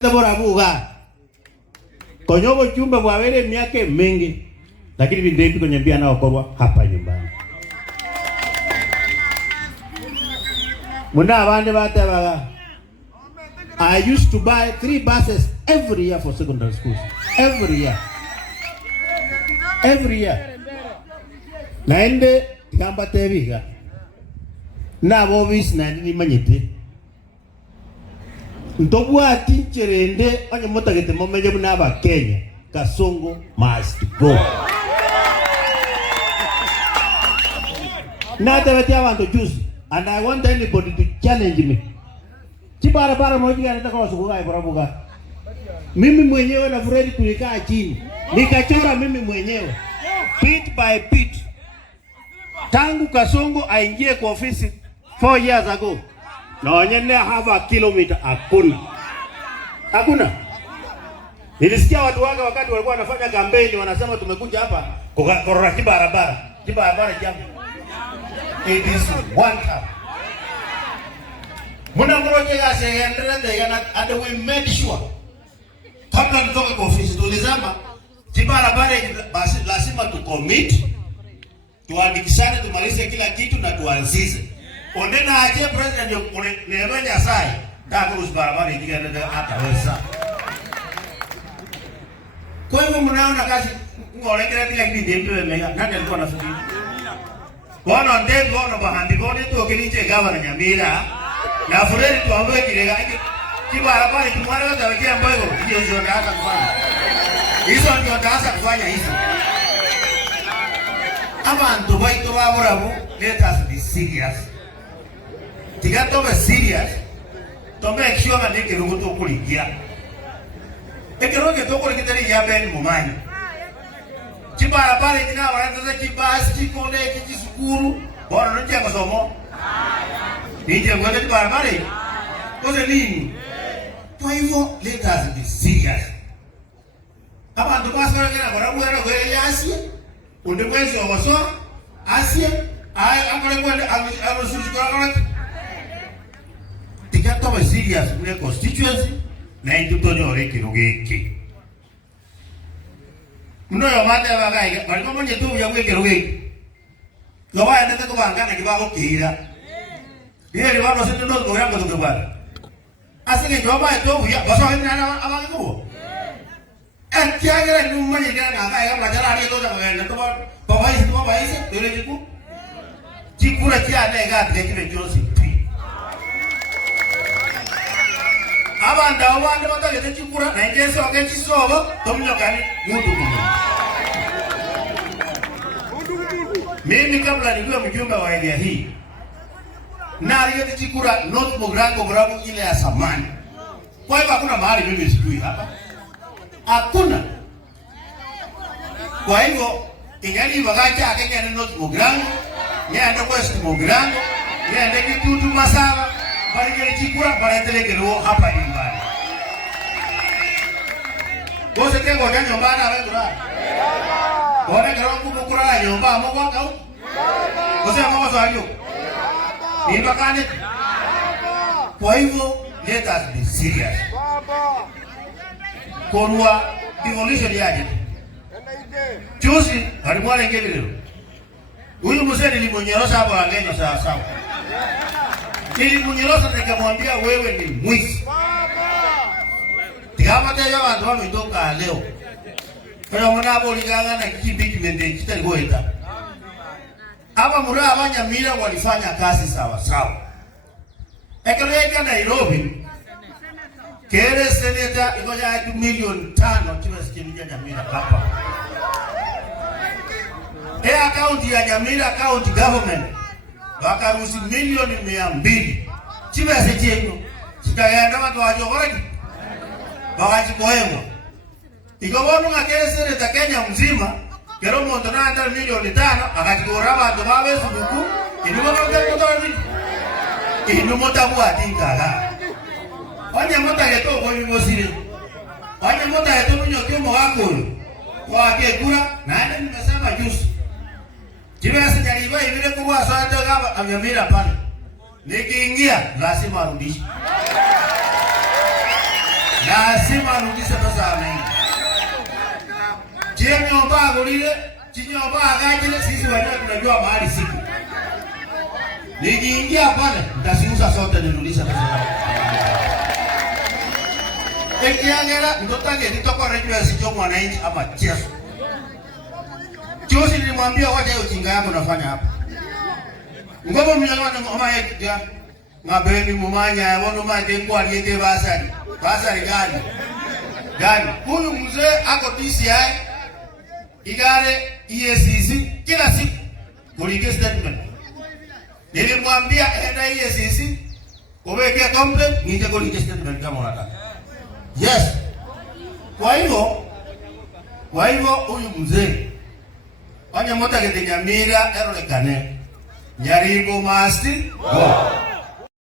Bora buga konyobo chumba bwawele miaka mingi, lakini bindepi konyambia nao korwa hapa nyumbani. Muna abande batabaga. I used to buy 3 buses every year for secondary schools. Every year. Naende tikamba tebiga. Na bobis na ni manyete. Ntobwa tincherende onye motagete momeje bunaba Kenya. Kasongo must go. Nata beti abantu juice, and I want anybody to challenge me. Chibara moja nataka wasukuga ibarabuga. Mimi mwenyewe na Fred tulikaa chini. Nikachora mimi mwenyewe. Bit by bit. Tangu Kasongo aingie kwa ofisi 4 years ago. Na wanyene have a kilometer hakuna. Nilisikia watu wake wakati walikuwa wanafanya kampeni wanasema tumekuja hapa korora kibarabara jamu. It is one time. Muna mroje ya sehendrende and we made sure kabla nitoke kwa ofisi tulizama kibarabara basi lazima tu commit tuandikishane tumalize kila kitu na tuanzize. Ondena aje president nebenya sai ndako usibarabara ikigenda hata wesa. Kwa hivyo mnaona kazi ngolekera kila kitu ndio mega nani alikuwa anasubiri. Wana ndengo na bahandi bone tu kinije gavana Nyamira na Fred tuambe kirega kibarabara kimwara za wiki ambayo hiyo ndio ndaanza kufanya. Hizo ndio ndaanza kufanya hizo. Abantu baito baburabu, let us be serious. Tigato be serious. Tombe action ande kirugo to kuligia. Ekiroge to kuligia ya ben mumanyi. Chibarabara ina wanaanza kibasi kikole kikisukuru. Bora nje masomo. Nije ngode chibarabara. Koze nini? Kwa hivyo let us be serious. Abantu basara kina barabu yana kwa yasi. Unde mwezi wa wasoa Asia akale kwenda alususu kwa tikata wa serious ule constituency na indutonyo reki rugeki muno yo mate bagai bali momonye tu ya weke rugeki loba ende ko bangana kibago kira ile bano sente ndo ngo yango tukubala asenge joba to ya baso ina abangu Akiagira nyuma ni kana kaya majara ni to jamani to baba hizi dole jiku jikura kia nega tekile josi abanda wanda batale jikura na ingeso akenchi sobo tomnyokani mutu mimi kabla nikiwa mjumbe wa area hii na aliyeti jikura not Mogrango Bravo ile ya samani kwa hivyo hakuna mahali mimi sijui hapa. Hakuna. Kwa hivyo ingali bagacha akenya North Mogrango, nenda West Mogrango, nenda Kitutu Masaba, bali kile chikura bali telekero hapa nyumbani. Bose kengo kanyo bana wengura. Bora karongu kukura nyumba moko kau. Bose mama zayo. Ni bakane. Kwa hivyo let us be serious. Konwa devolution yaje. Juzi alikuwa ngebe leo. Huyu mzee nilimnyerosa hapo angeno sawa sawa. Nilimnyerosa nikamwambia wewe ni mwizi. Tigama tayari watu wametoka leo. Kwa mwana hapo liganga na kibiki mende kitaligoeta. Hapa mura abanya mira walifanya kazi sawa sawa. Ekeleka Nairobi. Kere seneta ikoja ya 5 milioni chima sikimija Nyamira hapa. Account ya Nyamira county government wakarusi milioni 200. Chima secheno. Chikayanda watu wajogoraki. Wakachikoengo. Ikobonu ngakere seneta Kenya mzima kero mondo na anda milioni 5 akachikora watu babe subuku. Inimota tingaga. Wanya mota yeto kwa mimosiri. Wanya mota yeto mnyoke mwako. Kwa kekura na ndio nimesema juzi. Jiwe sijaliwa hivi kwa asante kama amyamira pale. Nikiingia lazima arudishe. Lazima arudishe pesa ya wananchi. Je, nyumba agulile, nyumba agajile, sisi wenyewe tunajua mahali siku. Nikiingia pale, nitasiuza sote nirudishe pesa yangu. Ekiangera ndotage nitoko rejea sio mwananchi ama cheso. Chozi nilimwambia wacha hiyo kinga yako nafanya hapa. Ngobo mnyang'ana mama yetu ngabeni mumanya yabono manje kwa aliyete basari. Basari gani? Gani? Huyu mzee ako DCI igare EACC kila siku kulingia statement. Nilimwambia enda EACC uweke complaint nije kulingia statement kama unataka. Yes. Kwa hivyo huyu mzee Anya mota kete Nyamira erolekane. Nyaribo masti go.